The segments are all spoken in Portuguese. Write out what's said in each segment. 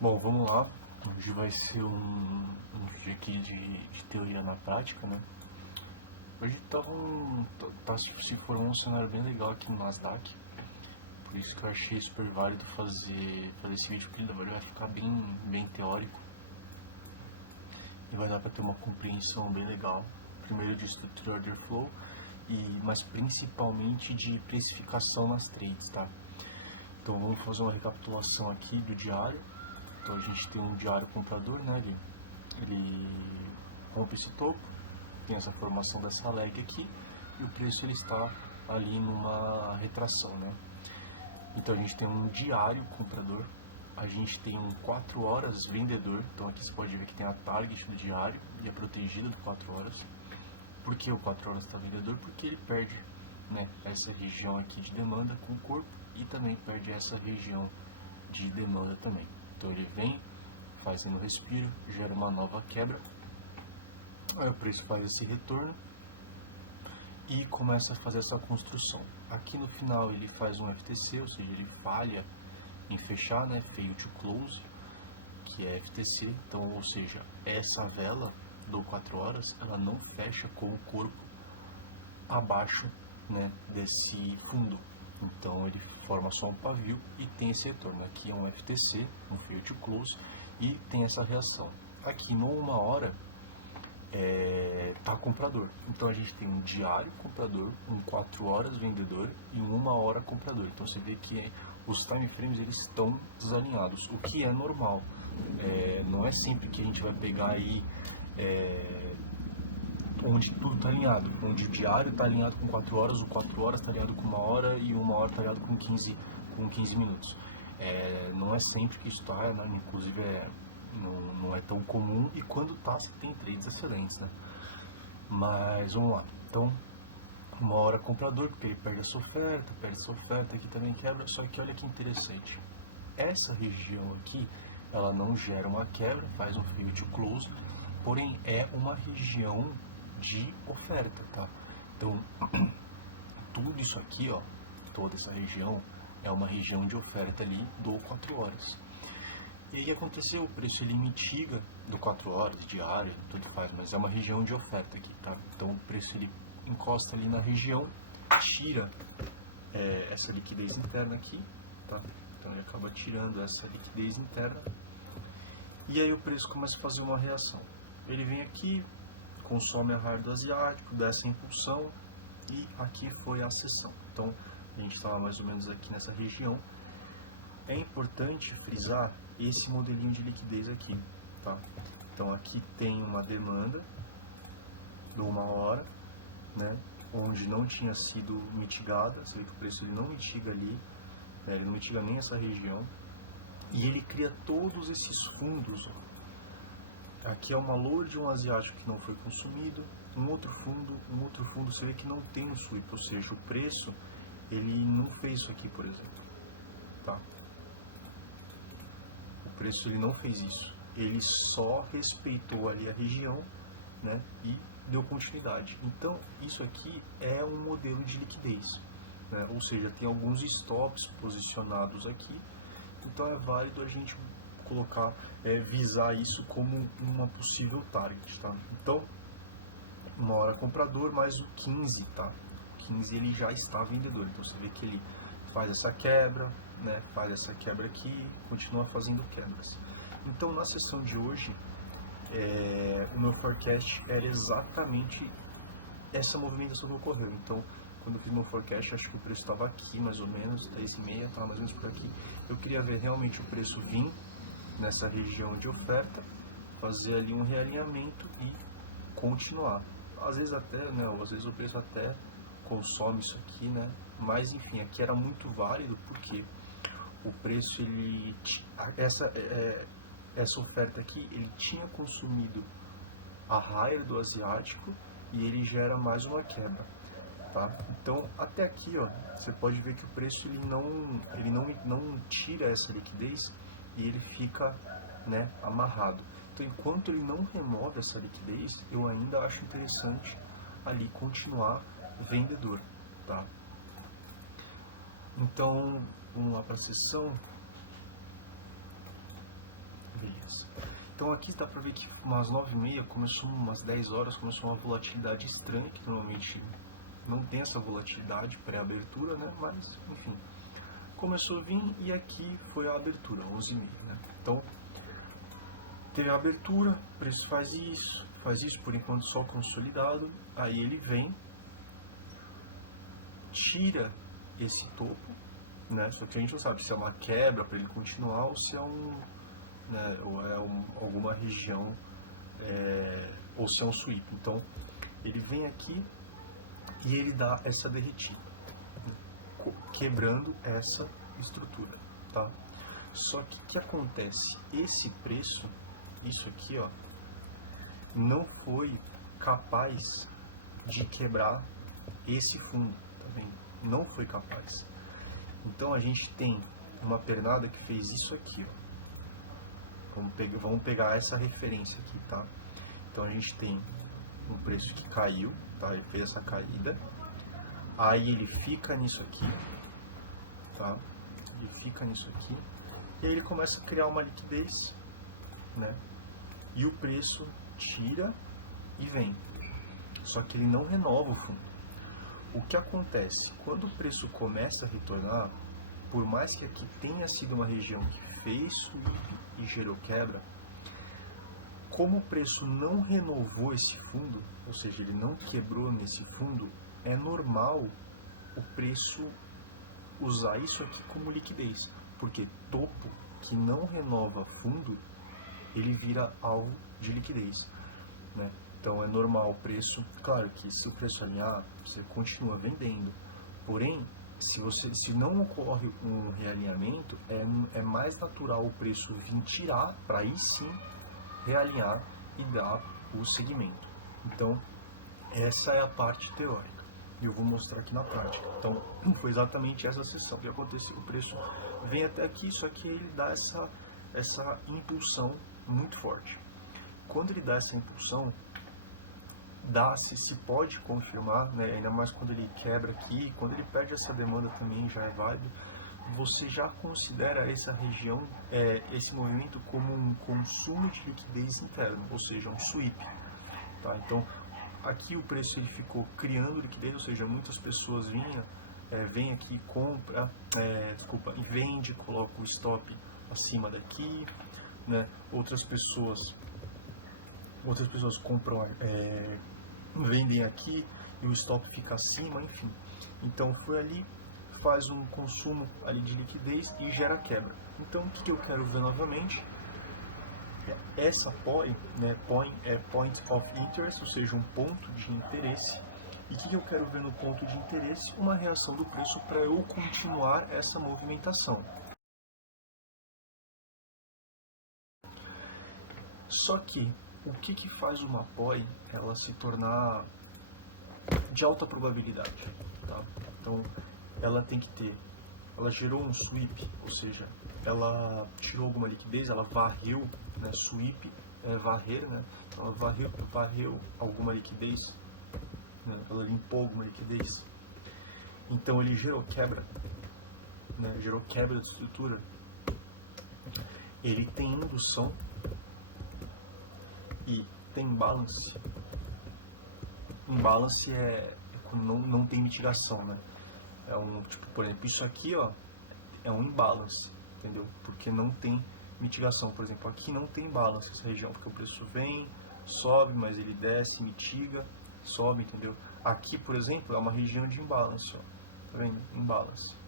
Bom, vamos lá. Hoje vai ser um vídeo aqui de teoria na prática, né? Hoje tá se formando um cenário bem legal aqui no Nasdaq. Por isso que eu achei super válido fazer esse vídeo, porque ele vai ficar bem teórico. E vai dar para ter uma compreensão bem legal. Primeiro de estrutura order flow, mas principalmente de precificação nas trades, tá? Então vamos fazer uma recapitulação aqui do diário. Então a gente tem um diário comprador, né? Ele rompe esse topo, tem essa formação dessa leg aqui e o preço ele está ali numa retração, né? Então a gente tem um diário comprador, a gente tem um 4 horas vendedor. Então aqui você pode ver que tem a target do diário e a protegida do 4 horas. Por que o 4 horas está vendedor? Porque ele perde, né, essa região aqui de demanda com o corpo e também perde essa região de demanda também. Então ele vem, fazendo respiro, gera uma nova quebra, aí o preço faz esse retorno e começa a fazer essa construção. Aqui no final ele faz um FTC, ou seja, ele falha em fechar, né, fail to close, que é FTC. Então, ou seja, essa vela do 4 horas, ela não fecha com o corpo abaixo, né, desse fundo. Então ele forma só um pavio e tem esse retorno. Aqui é um FTC, um fail to close, e tem essa reação. Aqui no 1 hora tá comprador. Então a gente tem um diário comprador, um 4 horas vendedor e um 1 hora comprador. Então você vê que os time frames eles estão desalinhados, o que é normal. Não é sempre que a gente vai pegar aí onde tudo está alinhado, onde o diário está alinhado com 4 horas, o 4 horas está alinhado com 1 hora e 1 hora está alinhado com 15 minutos. Não é sempre que isso está, né? Inclusive não é tão comum, e quando está, você tem trades excelentes, né? Mas vamos lá. Então, 1 hora comprador, porque ele perde essa oferta, aqui também quebra. Só que olha que interessante, essa região aqui, ela não gera uma quebra, faz um fail to close, porém é uma região de oferta, tá? Então, tudo isso aqui, ó, toda essa região é uma região de oferta ali do 4 horas. E aí o que aconteceu? O preço ele mitiga do 4 horas, diário, tudo faz, mas é uma região de oferta aqui, tá? Então o preço ele encosta ali na região, tira essa liquidez interna aqui, tá? Então ele acaba tirando essa liquidez interna e aí o preço começa a fazer uma reação. Ele vem aqui, consome a raio do asiático, dá essa impulsão e aqui foi a sessão. Então a gente estava mais ou menos aqui nessa região. É importante frisar esse modelinho de liquidez aqui, tá? Então aqui tem uma demanda de 1 hora, né, onde não tinha sido mitigada. Você vê que o preço ele não mitiga ali, né, ele não mitiga nem essa região, e ele cria todos esses fundos, ó. Aqui é uma lower de um asiático que não foi consumido, um outro fundo, você vê que não tem um sweep, ou seja, o preço ele não fez isso aqui, por exemplo, tá? O preço ele não fez isso, ele só respeitou ali a região, né, e deu continuidade. Então isso aqui é um modelo de liquidez, né? Ou seja, tem alguns stops posicionados aqui, então é válido a gente colocar, visar isso como uma possível target, tá? Então 1 hora comprador mais o 15, tá? O 15 ele já está vendedor, então você vê que ele faz essa quebra, né? Faz essa quebra aqui, continua fazendo quebras. Então na sessão de hoje, o meu forecast era exatamente essa movimentação que ocorreu. Então quando eu fiz meu forecast, acho que o preço estava aqui mais ou menos, 3,5, estava mais ou menos por aqui. Eu queria ver realmente o preço vir nessa região de oferta, fazer ali um realinhamento e continuar. Às vezes até, né, às vezes o preço até consome isso aqui, né? Mas enfim, aqui era muito válido porque o preço ele essa oferta aqui, ele tinha consumido a higher do asiático e ele gera mais uma quebra, tá? Então até aqui, ó, você pode ver que o preço ele não tira essa liquidez e ele fica, né, amarrado. Então enquanto ele não remove essa liquidez, eu ainda acho interessante ali continuar vendedor, tá? Então vamos lá para a sessão. dias. Então aqui dá para ver que umas 9h30 começou, umas 10 horas começou uma volatilidade estranha, que normalmente não tem essa volatilidade pré-abertura, né? Mas enfim, começou a vir e aqui foi a abertura, 11h30, né? Então teve a abertura, o preço faz isso por enquanto só consolidado, aí ele vem, tira esse topo, né? Só que a gente não sabe se é uma quebra para ele continuar ou se é né, ou é alguma região, ou se é um sweep. Então ele vem aqui e ele dá essa derretida, quebrando essa estrutura, tá? Só que o que acontece? Esse preço, isso aqui, ó, não foi capaz de quebrar esse fundo, tá vendo? Não foi capaz. Então a gente tem uma pernada que fez isso aqui, ó. Vamos pegar essa referência aqui, tá? Então a gente tem um preço que caiu, tá? Ele fez essa caída, aí ele fica nisso aqui, tá? Ele fica nisso aqui, e aí ele começa a criar uma liquidez, né? E o preço tira e vem, só que ele não renova o fundo. O que acontece? Quando o preço começa a retornar, por mais que aqui tenha sido uma região que fez sweep e gerou quebra, como o preço não renovou esse fundo, ou seja, ele não quebrou nesse fundo, é normal o preço usar isso aqui como liquidez, porque topo que não renova fundo, ele vira alvo de liquidez, né? Então é normal o preço, claro que se o preço alinhar, você continua vendendo, porém, se não ocorre um realinhamento, é mais natural o preço vir tirar para aí sim realinhar e dar o segmento. Então, essa é a parte teórica e eu vou mostrar aqui na prática. Então, foi exatamente essa sessão que aconteceu. O preço vem até aqui, só que ele dá essa impulsão muito forte. Quando ele dá essa impulsão, se pode confirmar, né, ainda mais quando ele quebra aqui, quando ele perde essa demanda também já é válido, você já considera essa região, esse movimento como um consumo de liquidez interno, ou seja, um sweep, tá? Então aqui o preço ele ficou criando liquidez, ou seja, muitas pessoas vêm aqui, compra, e vende, coloca o stop acima daqui, né? Outras pessoas compram, vendem aqui e o stop fica acima, enfim. Então foi ali, faz um consumo ali de liquidez e gera quebra. Então o que eu quero ver novamente? Essa POI, né, Point of Interest, ou seja, um ponto de interesse. E o que eu quero ver no ponto de interesse? Uma reação do preço para eu continuar essa movimentação. Só que o que faz uma POI ela se tornar de alta probabilidade, tá? Então ela tem que ter, ela gerou um sweep, ou seja, ela tirou alguma liquidez, ela varreu, né? Sweep é varrer, né? Então, ela varreu alguma liquidez, né? Ela limpou alguma liquidez, então ele gerou quebra, né? Gerou quebra de estrutura, ele tem indução e tem imbalance. Imbalance não tem mitigação, né? É um tipo, por exemplo, isso aqui, ó, é um imbalance, entendeu? Porque não tem mitigação. Por exemplo, aqui não tem imbalance essa região, porque o preço vem, sobe, mas ele desce, mitiga, sobe, entendeu? Aqui, por exemplo, é uma região de imbalance, ó. Tá vendo? Imbalance.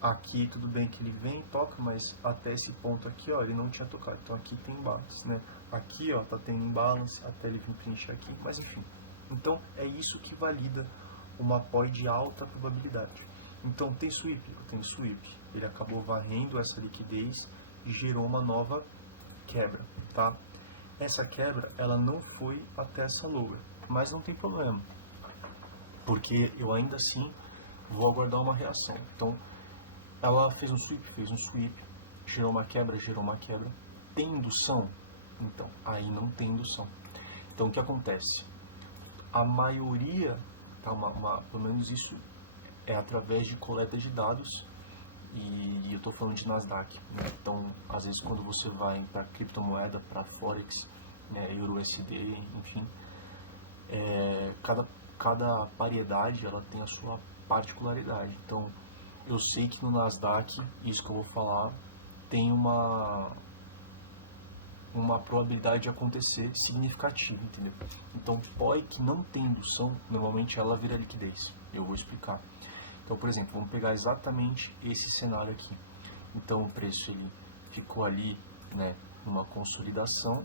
Aqui tudo bem que ele vem e toca, mas até esse ponto aqui, ó, ele não tinha tocado. Então aqui tem imbalance, né? Aqui, ó, tá tendo imbalance até ele vir preencher aqui, mas enfim. Então é isso que valida uma POI de alta probabilidade. Então tem sweep, tem sweep. Ele acabou varrendo essa liquidez e gerou uma nova quebra, tá? Essa quebra, ela não foi até essa lower, mas não tem problema, porque eu ainda assim vou aguardar uma reação. Então ela fez um sweep, gerou uma quebra. Tem indução? Então, aí não tem indução. Então, o que acontece? A maioria, tá, pelo menos isso é através de coleta de dados, E eu estou falando de Nasdaq, né? Então, às vezes quando você vai para criptomoeda, para Forex, né, Euro USD, enfim, cada paridade ela tem a sua particularidade. Então, eu sei que no Nasdaq, isso que eu vou falar, tem uma probabilidade de acontecer significativa, entendeu? Então, pode que não tem indução, normalmente ela vira liquidez. Eu vou explicar. Então, por exemplo, vamos pegar exatamente esse cenário aqui. Então, o preço ele ficou ali, né, numa consolidação.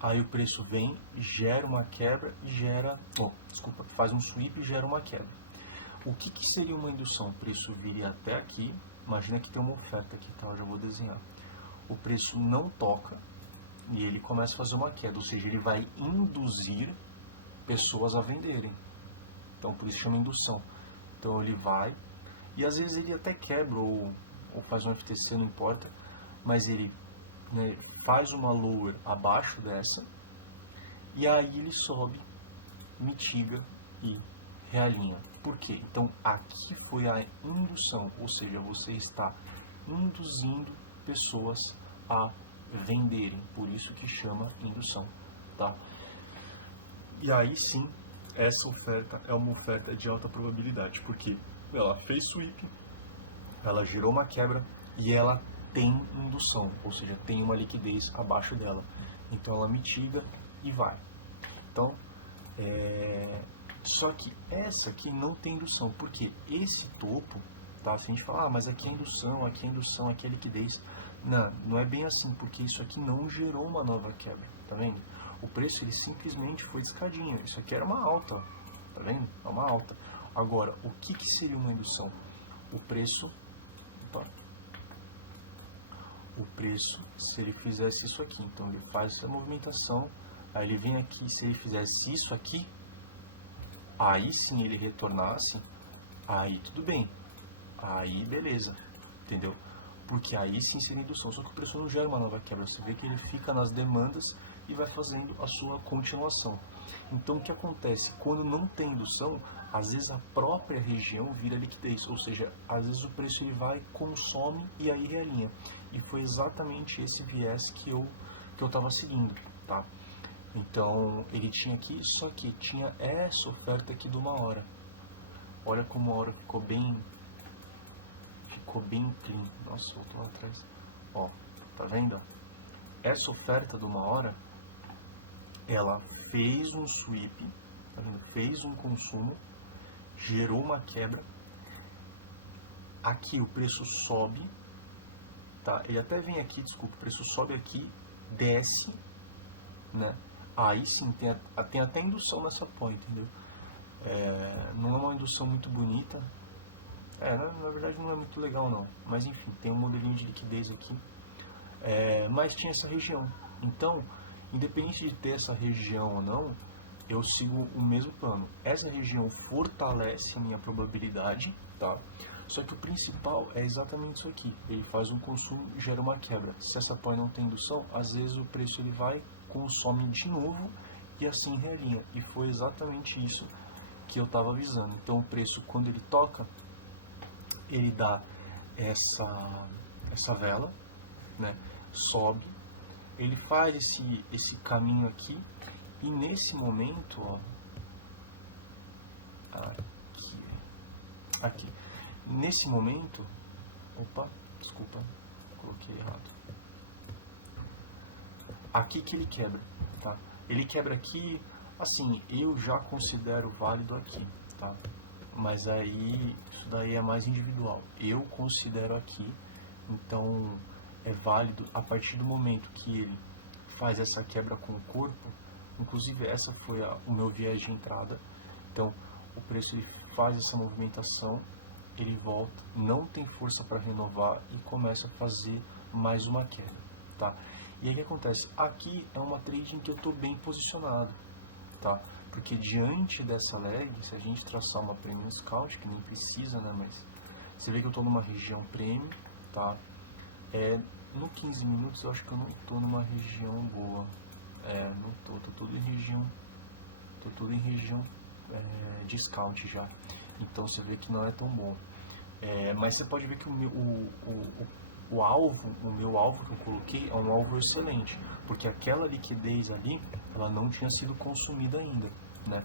Aí o preço vem, gera uma quebra e faz um sweep e gera uma quebra. O que seria uma indução? O preço viria até aqui. Imagina que tem uma oferta aqui, tá? Eu já vou desenhar. O preço não toca e ele começa a fazer uma queda, ou seja, ele vai induzir pessoas a venderem. Então, por isso chama indução. Então, ele vai, e às vezes ele até quebra ou faz um FTC, não importa, mas ele, né, faz uma lower abaixo dessa, e aí ele sobe, mitiga e realinha. Por quê? Então, aqui foi a indução, ou seja, você está induzindo pessoas a venderem, por isso que chama indução, tá? E aí sim, essa oferta é uma oferta de alta probabilidade, porque ela fez sweep, ela gerou uma quebra e ela tem indução, ou seja, tem uma liquidez abaixo dela. Então ela mitiga e vai. Então, só que essa aqui não tem indução, porque esse topo, tá? Se a gente falar, mas aqui é indução, aqui é indução, aqui é liquidez. Não é bem assim, porque isso aqui não gerou uma nova quebra, tá vendo? O preço ele simplesmente foi de escadinha. Isso aqui era uma alta, ó, tá vendo? É uma alta. Agora, o que seria uma indução? O preço, se ele fizesse isso aqui, então ele faz essa movimentação, aí ele vem aqui, se ele fizesse isso aqui, aí sim ele retornasse, aí tudo bem, aí beleza, entendeu? Porque aí sim seria indução, só que o preço não gera uma nova quebra, você vê que ele fica nas demandas e vai fazendo a sua continuação. Então o que acontece? Quando não tem indução, às vezes a própria região vira liquidez, ou seja, às vezes o preço ele vai, consome e aí realinha. E foi exatamente esse viés que eu estava seguindo, tá? Então ele tinha aqui, só que tinha essa oferta aqui de uma hora. Olha como a hora ficou bem clean. Nossa, voltou lá atrás. Ó, tá vendo? Essa oferta de uma hora, ela fez um sweep, tá vendo? Fez um consumo, gerou uma quebra. Aqui o preço sobe, tá? Ele até vem aqui, desculpa, o preço sobe aqui, desce, né? Aí sim, tem até indução nessa point, entendeu? Não é uma indução muito bonita. Na verdade não é muito legal não. Mas enfim, tem um modelinho de liquidez aqui. Mas tinha essa região. Então, independente de ter essa região ou não, eu sigo o mesmo plano. Essa região fortalece a minha probabilidade, tá? Só que o principal é exatamente isso aqui. Ele faz um consumo e gera uma quebra. Se essa point não tem indução, às vezes o preço ele vai, consome de novo e assim realinha. E foi exatamente isso que eu estava avisando. Então o preço, quando ele toca, ele dá essa vela, né? Sobe, ele faz esse caminho aqui e nesse momento, ó, aqui, nesse momento, desculpa, coloquei errado. Aqui que ele quebra, tá? Ele quebra aqui, assim, eu já considero válido aqui, tá? Mas aí, isso daí é mais individual. Eu considero aqui, então é válido a partir do momento que ele faz essa quebra com o corpo. Inclusive essa foi o meu viés de entrada. Então o preço ele faz essa movimentação, ele volta, não tem força para renovar e começa a fazer mais uma queda, tá? E aí o que acontece? Aqui é uma trade em que eu estou bem posicionado, tá? Porque diante dessa leg, se a gente traçar uma Premium Scout, que nem precisa, né? Mas você vê que eu estou numa região Premium, tá? No 15 minutos eu acho que eu não estou numa região boa. Não tô tudo em região. Tô tudo em região de scout já. Então você vê que não é tão bom. Mas você pode ver que o alvo, o meu alvo que eu coloquei é um alvo excelente, porque aquela liquidez ali, ela não tinha sido consumida ainda, né?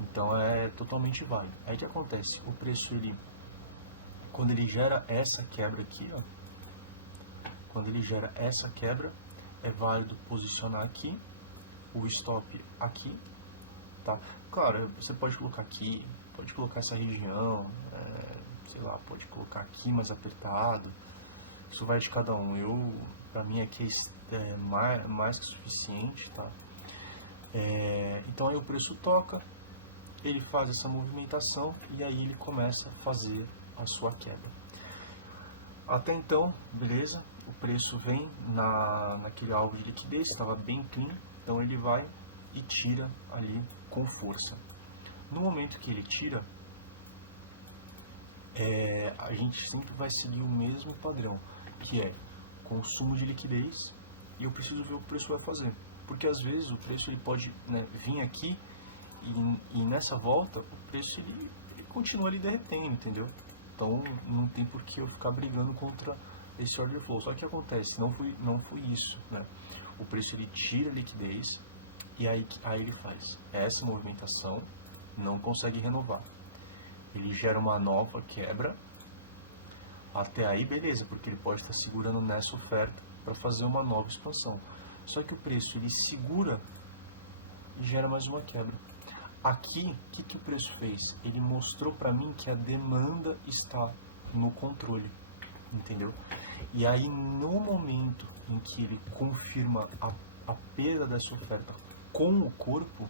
Então é totalmente válido. Aí o que acontece? O preço, quando ele gera essa quebra aqui, ó, quando ele gera essa quebra, é válido posicionar aqui, o stop aqui, tá? Claro, você pode colocar aqui, pode colocar essa região, sei lá, pode colocar aqui mais apertado, isso vai de cada um. Pra mim aqui é mais que suficiente, tá? Então aí o preço toca, ele faz essa movimentação e aí ele começa a fazer a sua quebra. Até então, beleza, o preço vem naquele alvo de liquidez, estava bem clean, então ele vai e tira ali com força. No momento que ele tira, a gente sempre vai seguir o mesmo padrão, que é consumo de liquidez, e eu preciso ver o que o preço vai fazer. Porque às vezes o preço ele pode, né, vir aqui e nessa volta o preço ele continua ali derretendo, entendeu? Então não tem por que eu ficar brigando contra esse order flow. Só que o que acontece? Não foi isso, né? O preço ele tira a liquidez e aí ele faz essa movimentação, não consegue renovar. Ele gera uma nova quebra. Até aí beleza, porque ele pode estar segurando nessa oferta para fazer uma nova expansão. Só que o preço ele segura e gera mais uma quebra. Aqui, o que o preço fez? Ele mostrou para mim que a demanda está no controle, entendeu? E aí, no momento em que ele confirma a perda dessa oferta com o corpo,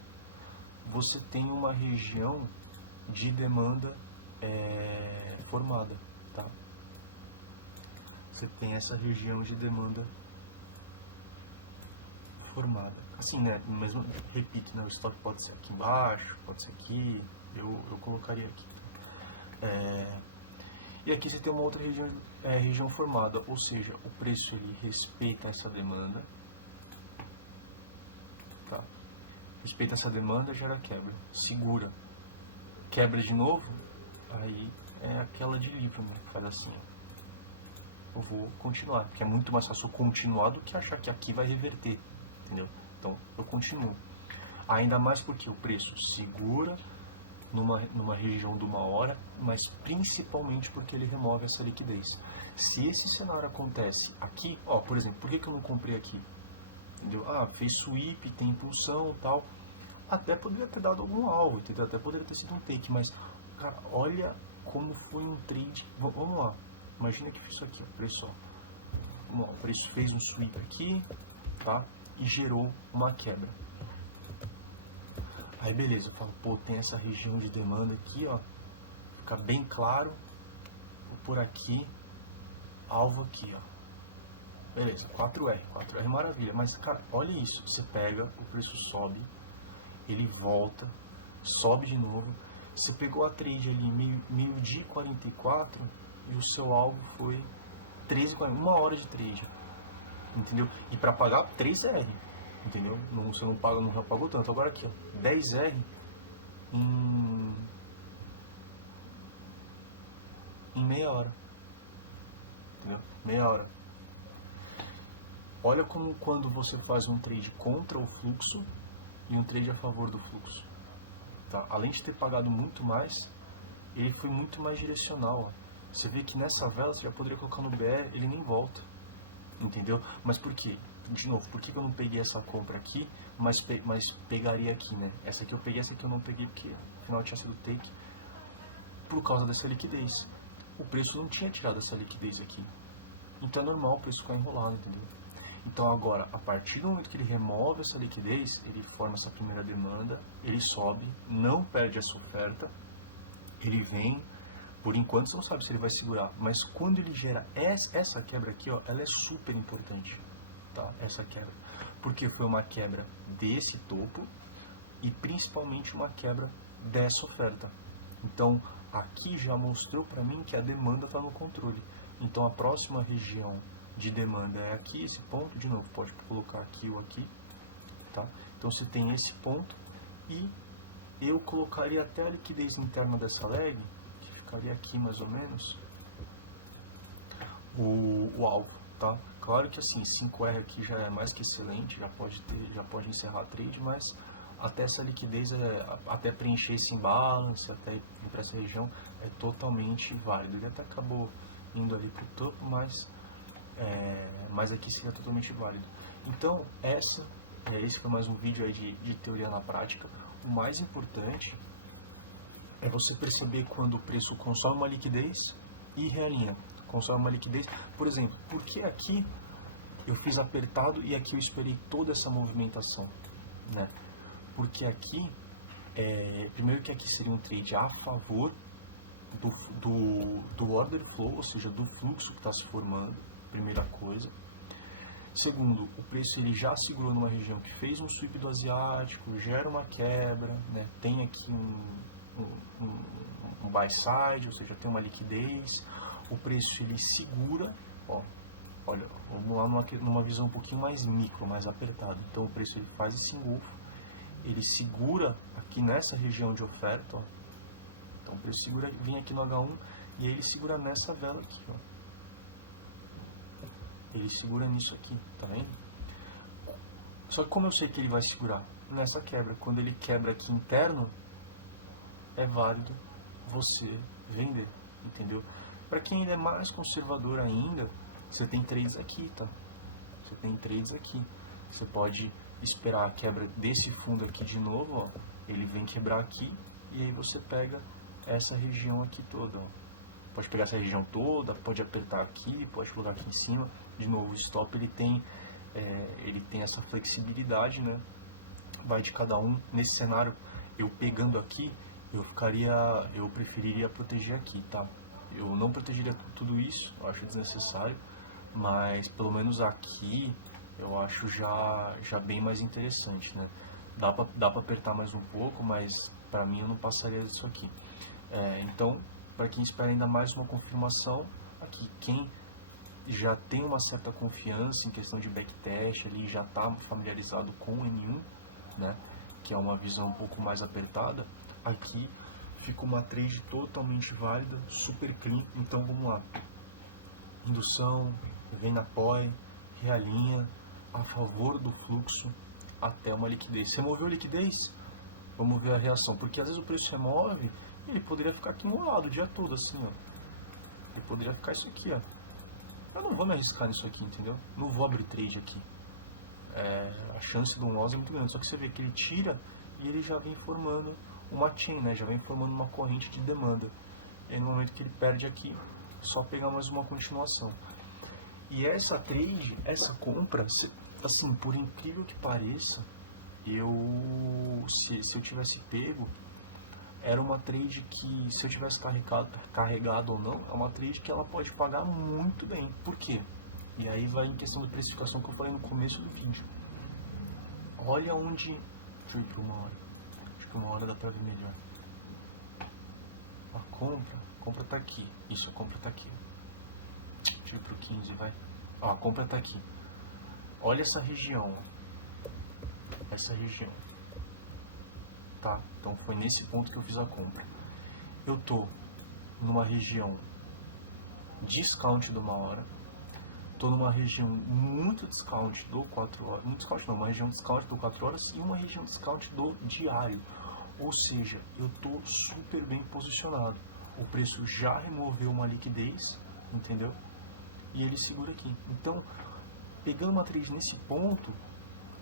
você tem uma região de demanda formada, tá? Você tem essa região de demanda formada. Assim, né? Mesmo, repito, né? O stop pode ser aqui embaixo, pode ser aqui. Eu colocaria aqui. E aqui você tem uma outra região formada, ou seja, o preço ele respeita essa demanda, tá? Respeita essa demanda, gera quebra, segura, quebra de novo, aí é aquela de livro, né? Faz assim, eu vou continuar, porque é muito mais fácil continuar do que achar que aqui vai reverter, entendeu? Então eu continuo, ainda mais porque o preço segura numa região de 1 hora, mas principalmente porque ele remove essa liquidez. Se esse cenário acontece aqui, ó, por exemplo, por que eu não comprei aqui? Entendeu? Fez sweep, tem impulsão, tal, até poderia ter dado algum alvo, entendeu? Até poderia ter sido um take, mas cara, olha como foi um trade. Vamos lá, imagina que isso aqui, ó, preço, ó. O preço fez um sweep aqui, tá? E gerou uma quebra. Aí beleza, eu falo, pô, tem essa região de demanda aqui, ó, fica bem claro, vou por aqui, alvo aqui, ó, beleza, 4R maravilha, mas cara, olha isso, você pega, o preço sobe, ele volta, sobe de novo, você pegou a trade ali, meio-dia e 44, e o seu alvo foi 13h40, 1 hora de trade, entendeu? E para pagar 3R. Entendeu? Você não paga, não pagou tanto. Agora aqui, ó, 10R em meia hora. Entendeu? Meia hora. Olha como quando você faz um trade contra o fluxo e um trade a favor do fluxo. Tá? Além de ter pagado muito mais, ele foi muito mais direcional. Ó. Você vê que nessa vela você já poderia colocar no BR, ele nem volta. Entendeu? Mas por quê? De novo, por que eu não peguei essa compra aqui, mas pegaria aqui, né? Essa aqui eu peguei, essa aqui eu não peguei porque afinal tinha sido take por causa dessa liquidez. O preço não tinha tirado essa liquidez aqui. Então é normal o preço ficar enrolado, entendeu? Então agora, a partir do momento que ele remove essa liquidez, ele forma essa primeira demanda, ele sobe, não perde essa oferta, ele vem. Por enquanto você não sabe se ele vai segurar, mas quando ele gera essa quebra aqui, ó, ela é super importante, tá? Essa quebra, porque foi uma quebra desse topo e principalmente uma quebra dessa oferta. Então aqui já mostrou para mim que a demanda está no controle. Então a próxima região de demanda é aqui, esse ponto, de novo, pode colocar aqui ou aqui, tá? Então você tem esse ponto e eu colocaria até a liquidez interna dessa leg, ficaria aqui mais ou menos, o alvo, tá? Claro que assim, 5R aqui já é mais que excelente, já pode encerrar a trade, mas até essa liquidez, até preencher esse imbalance, até ir para essa região, é totalmente válido. Ele até acabou indo ali para o topo, mas aqui seria totalmente válido. Então, esse foi mais um vídeo aí de teoria na prática. O mais importante é você perceber quando o preço consome uma liquidez e realinha. Consome uma liquidez, por exemplo, porque aqui eu fiz apertado e aqui eu esperei toda essa movimentação, né? Porque aqui, primeiro que aqui seria um trade a favor do order flow, ou seja, do fluxo que está se formando, primeira coisa. Segundo, o preço ele já segurou numa região que fez um sweep do asiático, gera uma quebra, né? Tem aqui um buy side, ou seja, tem uma liquidez. O preço ele segura, olha, vamos lá numa visão um pouquinho mais micro, mais apertada. Então o preço ele faz esse engolfo, ele segura aqui nessa região de oferta, ó. Então o preço segura, vem aqui no H1 e aí ele segura nessa vela aqui, ó. Ele segura nisso aqui, tá vendo? Só que como eu sei que ele vai segurar? Nessa quebra. Quando ele quebra aqui interno, é válido você vender, entendeu? Para quem ainda é mais conservador ainda, você tem trades aqui, tá? Você tem trades aqui. Você pode esperar a quebra desse fundo aqui de novo, ó. Ele vem quebrar aqui e aí você pega essa região aqui toda, ó. Pode pegar essa região toda, pode apertar aqui, pode colocar aqui em cima. De novo, o stop ele tem essa flexibilidade, né? Vai de cada um. Nesse cenário, eu pegando aqui, eu preferiria proteger aqui, tá? Eu não protegeria tudo isso, eu acho desnecessário, mas pelo menos aqui eu acho já bem mais interessante, né? Dá pra apertar mais um pouco, mas pra mim eu não passaria disso aqui. Então, para quem espera ainda mais uma confirmação, aqui quem já tem uma certa confiança em questão de backtest, ali já está familiarizado com o M1, né, que é uma visão um pouco mais apertada, aqui fica uma trade totalmente válida, super clean. Então vamos lá, indução, vem na POI, realinha, a favor do fluxo até uma liquidez. Removeu a liquidez? Vamos ver a reação, porque às vezes o preço remove, ele poderia ficar aqui enrolado o dia todo, assim, ó. Ele poderia ficar isso aqui, ó. Eu não vou me arriscar nisso aqui, entendeu? Não vou abrir trade aqui. A chance do loss é muito grande. Só que você vê que ele tira e ele já vem formando uma chain, né? Já vem formando uma corrente de demanda. E aí no momento que ele perde aqui, só pegar mais uma continuação. E essa trade, essa compra, assim, por incrível que pareça, se eu tivesse pego, era uma trade que, se eu tivesse carregado ou não, é uma trade que ela pode pagar muito bem. Por quê? E aí vai em questão de precificação que eu falei no começo do vídeo. Olha onde... Deixa eu ir para uma hora. Acho que uma hora dá pra ver melhor. A compra tá aqui. Isso, a compra tá aqui. Deixa eu ir pro 15, vai. Ó, a compra tá aqui. Olha essa região. Essa região. Tá? Então foi nesse ponto que eu fiz a compra. Eu tô numa região discount de uma hora, tô numa região muito discount do 4 horas, muito discount não, uma região discount do 4 horas e uma região discount do diário. Ou seja, eu tô super bem posicionado. O preço já removeu uma liquidez, entendeu? E ele segura aqui. Então, pegando uma trade nesse ponto,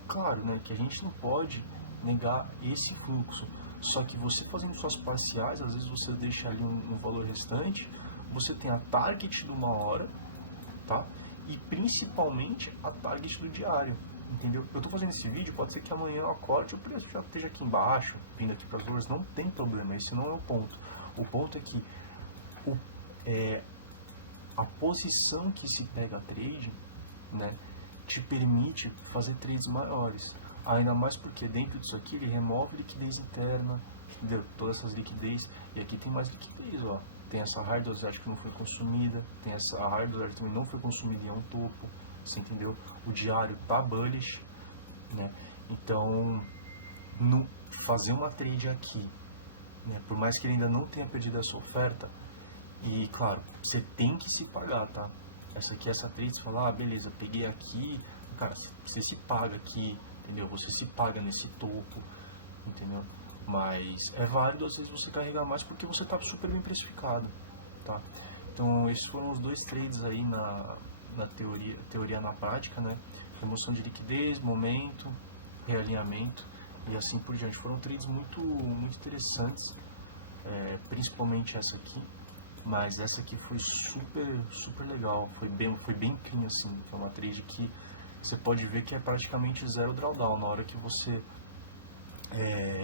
claro, né, que a gente não pode negar esse fluxo, só que você fazendo suas parciais, às vezes você deixa ali um valor restante, você tem a target de uma hora, tá? E principalmente a target do diário, entendeu? Eu tô fazendo esse vídeo, pode ser que amanhã eu acorde e o preço já esteja aqui embaixo, vindo aqui para as dores, não tem problema, esse não é o ponto. O ponto é que a posição que se pega a trade, né, te permite fazer trades maiores. Ainda mais porque dentro disso aqui ele remove liquidez interna, entendeu? Todas essas liquidez, e aqui tem mais liquidez, ó. Tem essa hard do asiático que não foi consumida, tem essa hard do asiático que também não foi consumida e é um topo, você entendeu? O diário tá bullish, né? Então, fazer uma trade aqui, né, por mais que ele ainda não tenha perdido essa oferta, e claro, você tem que se pagar, tá? Essa aqui, essa trade, você fala, ah, beleza, peguei aqui, cara, você se paga aqui, entendeu? Você se paga nesse topo, entendeu? Mas é válido às vezes você carregar mais porque você está super bem precificado, tá? Então esses foram os dois trades aí na teoria na prática, né? Remoção de liquidez, momento, realinhamento e assim por diante. Foram trades muito interessantes, principalmente essa aqui, mas essa aqui foi super legal, foi bem clean assim. Foi uma trade que você pode ver que é praticamente zero drawdown na hora que você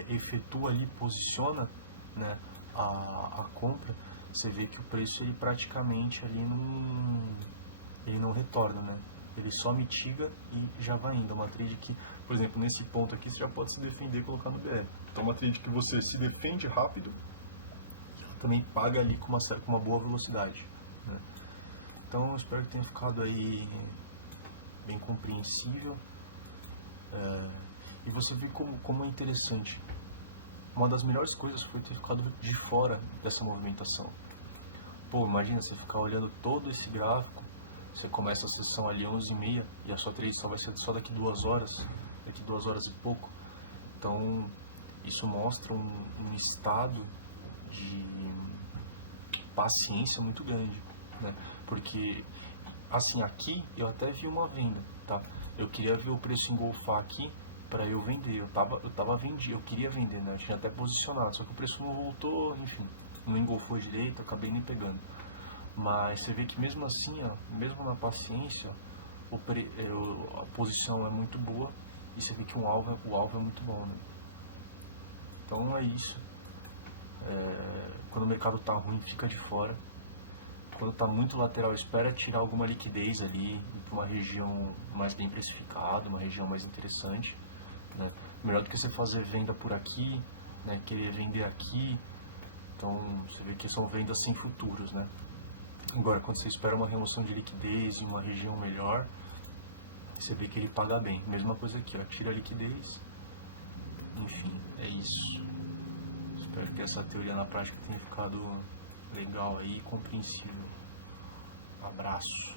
efetua ali, posiciona, né, a compra. Você vê que o preço ele praticamente ali não retorna, né? Ele só mitiga e já vai indo. É uma trade que, por exemplo, nesse ponto aqui você já pode se defender e colocar no BR. Então é uma trade que você se defende rápido, também paga ali com uma boa velocidade, né? Então eu espero que tenha ficado aí bem compreensível. E você vê como é interessante. Uma das melhores coisas foi ter ficado de fora dessa movimentação. Pô, imagina você ficar olhando todo esse gráfico, você começa a sessão ali 11h30 e a sua trade só vai ser só daqui 2 horas, daqui 2 horas e pouco. Então, isso mostra um estado de paciência muito grande, né? Porque, assim, aqui eu até vi uma venda, tá? Eu queria ver o preço engolfar aqui para eu vender. Eu queria vender, né? Eu tinha até posicionado, só que o preço não voltou, enfim, não engolfou direito, acabei nem pegando. Mas você vê que mesmo assim, ó, mesmo na paciência, a posição é muito boa e você vê que o alvo é muito bom, né? Então é isso. Quando o mercado tá ruim, fica de fora. Quando tá muito lateral, espera tirar alguma liquidez ali, ir para uma região mais bem precificada, uma região mais interessante, né? Melhor do que você fazer venda por aqui, né? Querer vender aqui. Então você vê que são vendas sem futuros, né? Agora, quando você espera uma remoção de liquidez em uma região melhor, você vê que ele paga bem. Mesma coisa aqui, ó, tira a liquidez. Enfim, é isso. Espero que essa teoria na prática tenha ficado legal aí e compreensível. Abraço.